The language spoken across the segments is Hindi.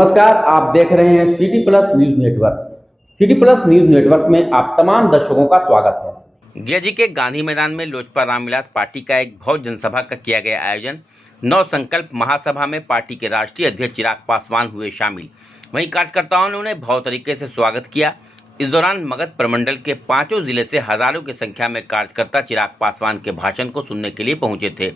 नमस्कार, आप देख रहे हैं city plus news network. City plus news network में आप तमाम दर्शकों का स्वागत है। गया जी के गांधी मैदान में लोजपा रामविलास पार्टी का एक भव्य जनसभा का किया गया आयोजन। नव संकल्प महासभा में पार्टी के राष्ट्रीय अध्यक्ष चिराग पासवान हुए शामिल। वहीं कार्यकर्ताओं ने उन्हें भव्य तरीके से स्वागत किया। इस दौरान मगध प्रमंडल के 5 जिले से हजारों की संख्या में कार्यकर्ता चिराग पासवान के भाषण को सुनने के लिए पहुंचे थे।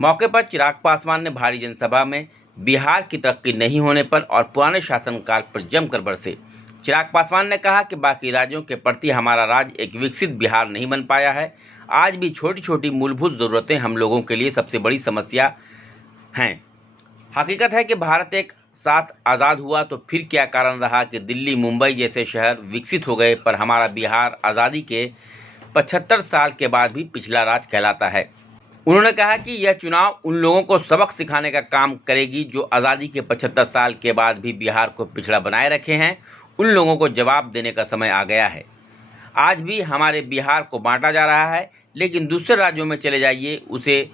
मौके पर चिराग पासवान ने भारी जनसभा में बिहार की तरक्की नहीं होने पर और पुराने शासनकाल पर जमकर बरसे। चिराग पासवान ने कहा कि बाकी राज्यों के प्रति हमारा राज्य एक विकसित बिहार नहीं बन पाया है। आज भी छोटी छोटी मूलभूत ज़रूरतें हम लोगों के लिए सबसे बड़ी समस्या हैं। हकीकत है कि भारत एक साथ आज़ाद हुआ तो फिर क्या कारण रहा कि दिल्ली मुंबई जैसे शहर विकसित हो गए, पर हमारा बिहार आज़ादी के 75 साल के बाद भी पिछला राज्य कहलाता है। उन्होंने कहा कि यह चुनाव उन लोगों को सबक सिखाने का काम करेगी जो आज़ादी के 75 साल के बाद भी बिहार को पिछड़ा बनाए रखे हैं। उन लोगों को जवाब देने का समय आ गया है। आज भी हमारे बिहार को बांटा जा रहा है, लेकिन दूसरे राज्यों में चले जाइए, उसे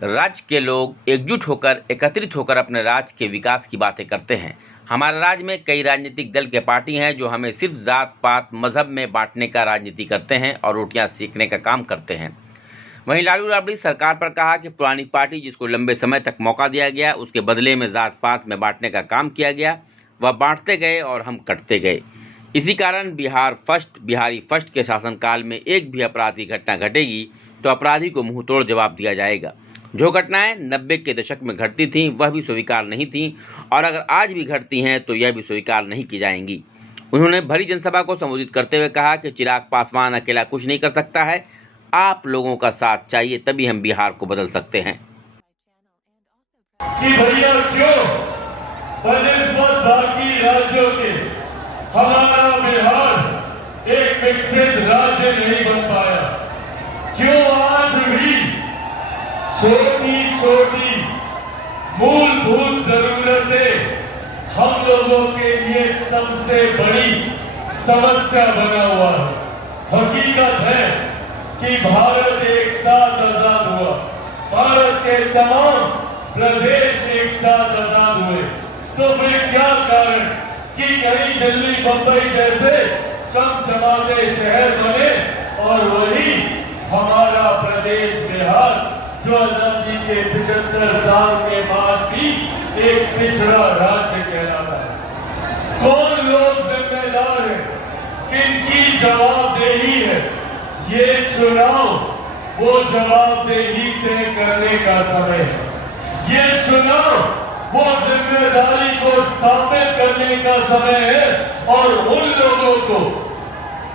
राज्य के लोग एकजुट होकर एकत्रित होकर अपने राज्य के विकास की बातें करते हैं। हमारे राज्य में कई राजनीतिक दल के पार्टी हैं जो हमें सिर्फ जात पात मजहब में बांटने का राजनीति करते हैं और रोटियां सेकने का काम करते हैं। वहीं लालू राबड़ी सरकार पर कहा कि पुरानी पार्टी जिसको लंबे समय तक मौका दिया गया, उसके बदले में जात पात में बांटने का काम किया गया। वह बांटते गए और हम कटते गए। इसी कारण बिहारी फर्स्ट के शासनकाल में एक भी अपराधी घटना घटेगी तो अपराधी को मुंह तोड़ जवाब दिया जाएगा। जो घटनाएं 90 के दशक में घटती थीं वह भी स्वीकार नहीं थीं, और अगर आज भी घटती हैं तो यह भी स्वीकार नहीं की जाएंगी। उन्होंने भरी जनसभा को संबोधित करते हुए कहा कि चिराग पासवान अकेला कुछ नहीं कर सकता है, आप लोगों का साथ चाहिए, तभी हम बिहार को बदल सकते हैं। कि भैया क्यों बनिस्बत बाकी राज्यों के हमारा बिहार एक विकसित राज्य नहीं बन पाया? क्यों आज भी छोटी छोटी मूलभूत जरूरतें हम लोगों के लिए सबसे बड़ी समस्या बना हुआ है? हकीकत है कि भारत एक साथ आजाद हुआ, भारत के तमाम प्रदेश एक साथ आजाद हुए, तो फिर क्या कारण कि कहीं दिल्ली बंबई जैसे चमचमाते शहर बने और वही हमारा प्रदेश बिहार जो आजादी के 75 साल के बाद भी एक पिछड़ा राज्य कहलाता है? कौन लोग जिम्मेदार हैं? किनकी जवाबदेही है? ये चुनाव वो जवाबदेही तय करने का समय है। ये चुनाव वो जिम्मेदारी को स्थापित करने का समय है, और उन लोगों को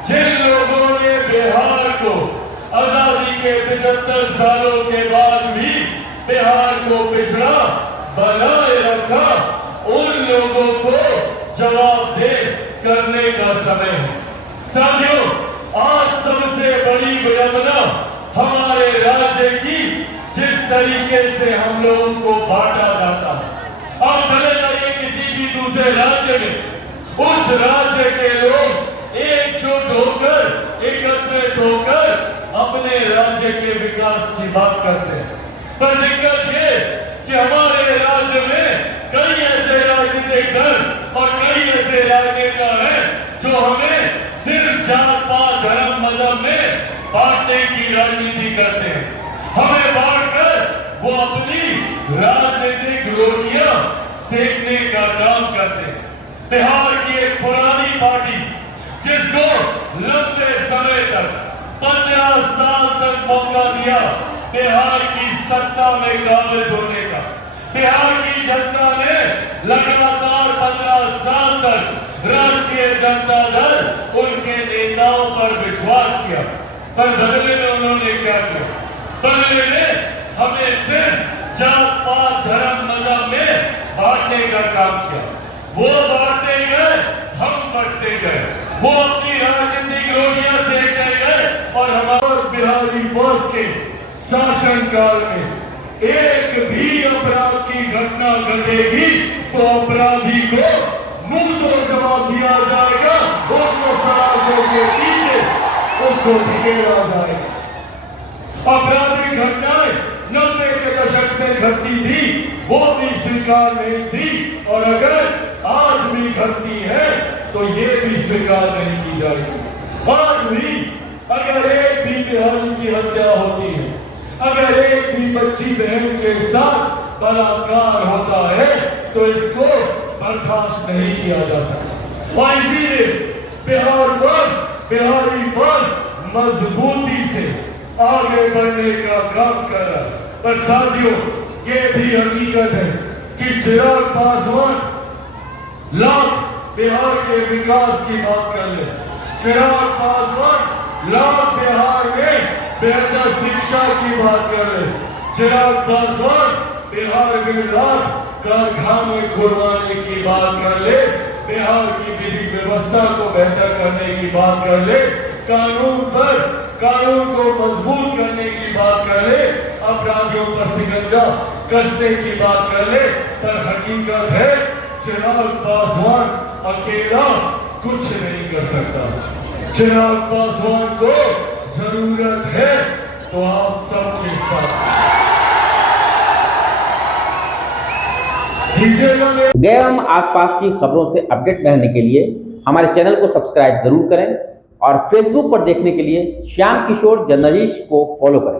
जिन लोगों ने बिहार को आजादी के 75 सालों के बाद भी बिहार को पिछड़ा बनाए रखा, उन लोगों को जवाबदेह करने का समय है। साथियों, आज सबसे बड़ी विडंबना हमारे राज्य की जिस तरीके से हम लोगों को बांटा जाता है। अब चले जाइए किसी भी दूसरे राज्य में, उस राज्य के लोग एकजुट होकर एकत्रित होकर अपने राज्य के विकास की बात करते हैं। पर दिक्कत ये कि हमारे राज्य में कई ऐसे राजनीतिक दल और कई ऐसे राजनेता हैं जो हमें सिर्फ जात पात धर्म मजहब में बांटने की राजनीति करते हैं। हमें बांटकर वो अपनी राजनीतिक रोटियां सेकने का काम करते हैं। बिहार की एक पुरानी पार्टी जिसको लंबे समय तक 15 साल तक मौका दिया बिहार की सत्ता में काबिज होने का, बिहार की जनता ने लगातार 15 साल तक राष्ट्रीय जनता दल उनके नेताओं पर विश्वास किया, पर बदले में उन्होंने क्या किया? बदले में हमें सिर्फ जात पात धर्म मजहब में बांटने का काम किया। वो बांटते गए, हम बंटते गए। वो अपनी राजनीतिक रोटियां सेकते गए, और हमारे बिहारी फौज के शासनकाल में एक भी अपराध की घटना घटेगी तो अपराधी को मुंह तोड़ जवाब दिया जाएगा, उसको सलाखों के पीछे उसको ढकेला जाएगा। आपराधिक घटनाएं 90 के दशक में घटती थी वो भी स्वीकार नहीं थी, और अगर आज भी घटती है तो ये भी स्वीकार नहीं की जाएगी। आज भी अगर एक भी बिहारी की हत्या होती है, अगर एक भी बच्ची बहन के साथ बलात्कार होता है, तो इसको बर्दाश्त नहीं किया जा सकता। और इसीलिए बिहारी वर्ष मजबूती से आगे बढ़ने का काम कर रहा है। पर साथियों, ये भी हकीकत है कि चिराग पासवान लाख बिहार के विकास की बात कर ले, चिराग पासवान लाख बिहार में बेहतर शिक्षा की बात कर ले, चिराग पासवान बिहार में लाख कारखाने खुलवाने की बात कर ले, बिहार की विधि व्यवस्था को बेहतर करने की बात कर ले, कानून को मजबूत करने की बात कर ले, अपराधियों पर शिकंजा कसने की बात कर ले। पर हकीकत है चिराग पासवान अकेला कुछ नहीं कर सकता। चिराग पासवान को जरूरत है तो आप सबके साथ गए हम आसपास की खबरों से अपडेट रहने के लिए हमारे चैनल को सब्सक्राइब जरूर करें और फेसबुक पर देखने के लिए श्याम किशोर जर्नलिस्ट को फॉलो करें।